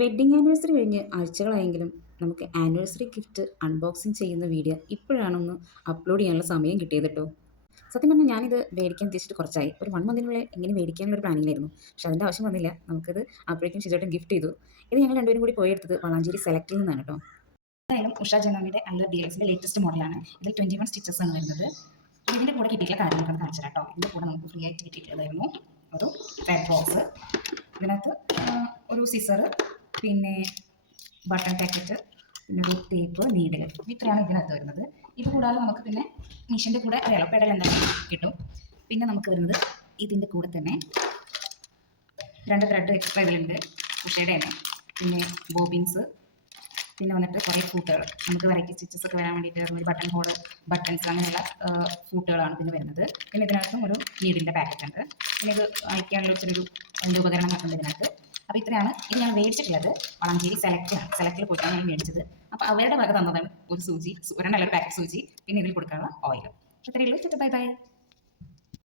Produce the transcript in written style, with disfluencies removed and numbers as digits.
Wedding anniversary കഴിഞ്ഞ് ആഴ്ചകളായെങ്കിലും നമുക്ക് anniversary gift unboxing ചെയ്യുന്ന വീഡിയോ ഇപ്പോഴാണൊന്ന് അപ്ലോഡ് ചെയ്യാനുള്ള സമയം കിട്ടിയത് കേട്ടോ. സത്യം പറഞ്ഞാൽ ഞാനിത് മേടിക്കാൻ ഉദ്ദേശിച്ചിട്ട് കുറച്ചായി. ഒരു 1 മന്തിനുള്ളിൽ എങ്ങനെ മേടിക്കാനുള്ളൊരു പ്ലാനിങ്ങിലായിരുന്നു. പക്ഷേ അതിൻ്റെ ആവശ്യം വന്നില്ല. നമുക്കത് അപ്പോഴേക്കും ഷിജോട്ടൻ ഗിഫ്റ്റ് ചെയ്തു. ഇത് ഞങ്ങൾ രണ്ടുപേരും കൂടി പോയി എടുത്തത് വളാഞ്ചേരി സെലക്റ്റിൽ നിന്നാണ് കേട്ടോ. എന്തായാലും ഉഷ ജനോമിയുടെ അല്ലർ ഡീലക്സിൻ്റെ ലേറ്റസ്റ്റ് മോഡലാണ്. ഇതിൽ 21 സ്റ്റിച്ചസ് ആണ് വരുന്നത്. ഇതിൻ്റെ കൂടെ കിട്ടിയിട്ടുള്ള കാര്യങ്ങളൊക്കെ കാണിച്ചു തരാം കേട്ടോ. ഇതിൻ്റെ കൂടെ നമുക്ക് ഫ്രീ ആയിട്ട് കിട്ടിയിട്ടുള്ളതായിരുന്നു ഒരു ത്രെഡ് ബോക്സ്, ഇതിനകത്ത് ഒരു സിസർ, പിന്നെ ബട്ടൺ പാക്കറ്റ്, പിന്നെ ഒരു ടേപ്പ്, നീഡിൽ, ഇത്രയാണ് ഇതിനകത്ത് വരുന്നത്. ഇത് കൂടാതെ നമുക്ക് പിന്നെ മെഷീൻ്റെ കൂടെ അറിയാലോ പെഡൽ എന്തായാലും കിട്ടും. പിന്നെ നമുക്ക് വരുന്നത് ഇതിൻ്റെ കൂടെ തന്നെ 2 ത്രെഡ് എക്സ്ട്രാ ഇതിലുണ്ട് ഉഷയുടെ തന്നെ. പിന്നെ ബോബിൻസ്, പിന്നെ വന്നിട്ട് കുറേ ഫ്രൂട്ടുകൾ, നമുക്ക് വെറൈറ്റി സ്റ്റിച്ചസ് ഒക്കെ വരാൻ വേണ്ടിയിട്ട് ഒരു ബട്ടൺ ഹോൾ, ബട്ടൺസ്, അങ്ങനെയുള്ള ഫ്രൂട്ടുകളാണ് പിന്നെ വരുന്നത്. പിന്നെ ഇതിനകത്തും ഒരു നീഡിൻ്റെ പാക്കറ്റ് ഉണ്ട്. പിന്നെ ഇത് അയക്കാനുള്ള ചെറിയൊരു ഉപകരണങ്ങളൊക്കെ ഉണ്ട് ഇതിനകത്ത്. അപ്പോൾ ഇത്രയാണ് ഇത് ഞാൻ മേടിച്ചിട്ടുള്ളത്. വളാഞ്ചേരി സെലക്റ്റിൽ പോയിട്ടാണ് ഞാൻ മേടിച്ചത്. അപ്പോൾ അവരുടെ വക തന്നതാണ് ഒരു സൂചി, ഒരെണ്ണമല്ല ഒരു പാക്കറ്റ് സൂചി, പിന്നെ ഇതിൽ കൊടുക്കാനുള്ള ഓയിൽ. ഇത്രയേ ഉള്ളൂ. Bye bye.